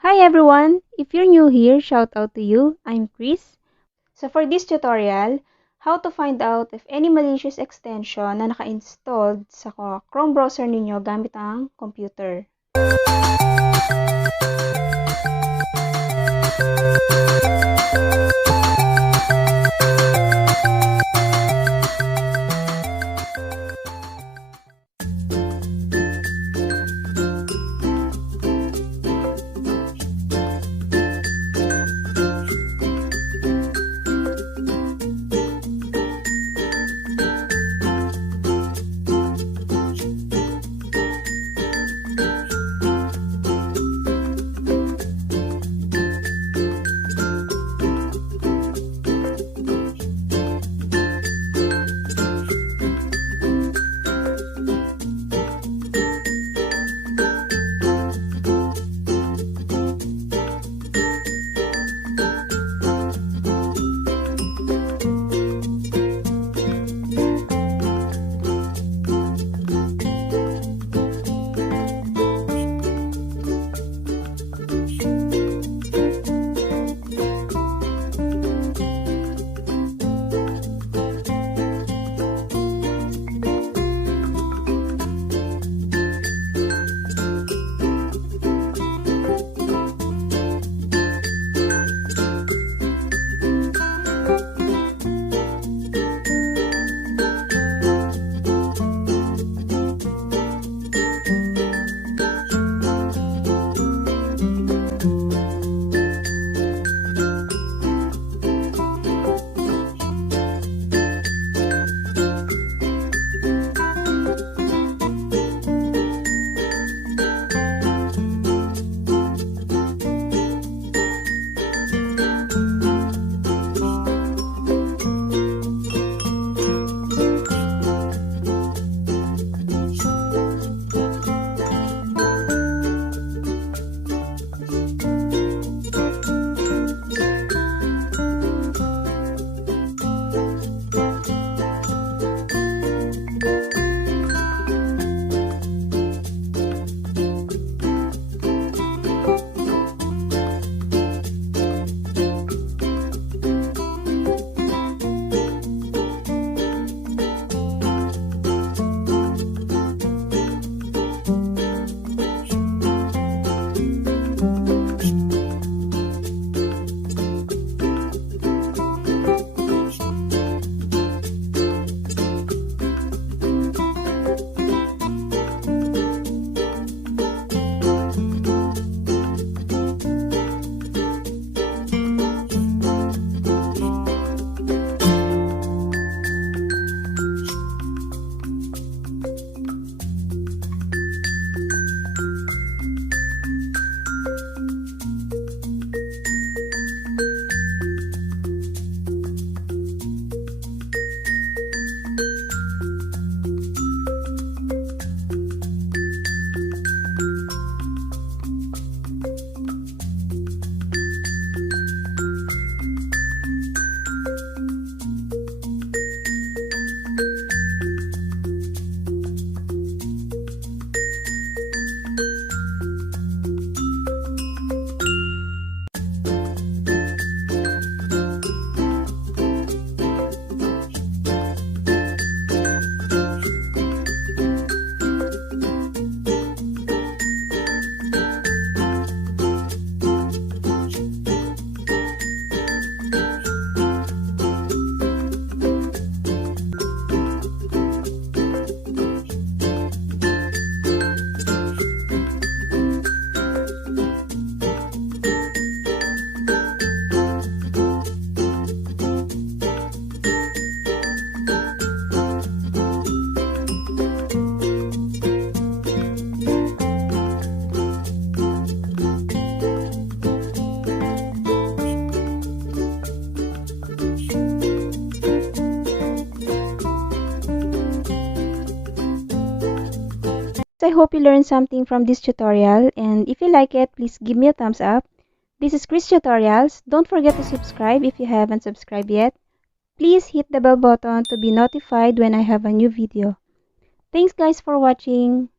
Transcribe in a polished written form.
Hi everyone! If you're new here, shout out to you. I'm Chris. So for this tutorial, how to find out if any malicious extension na naka-installed sa Chrome browser ninyo gamit ang computer. I hope you learned something from this tutorial, and if you like it, please give me a thumbs up. This is Xris Tutorials. Don't forget to subscribe if you haven't subscribed yet. Please hit the bell button to be notified when I have a new video. Thanks guys for watching.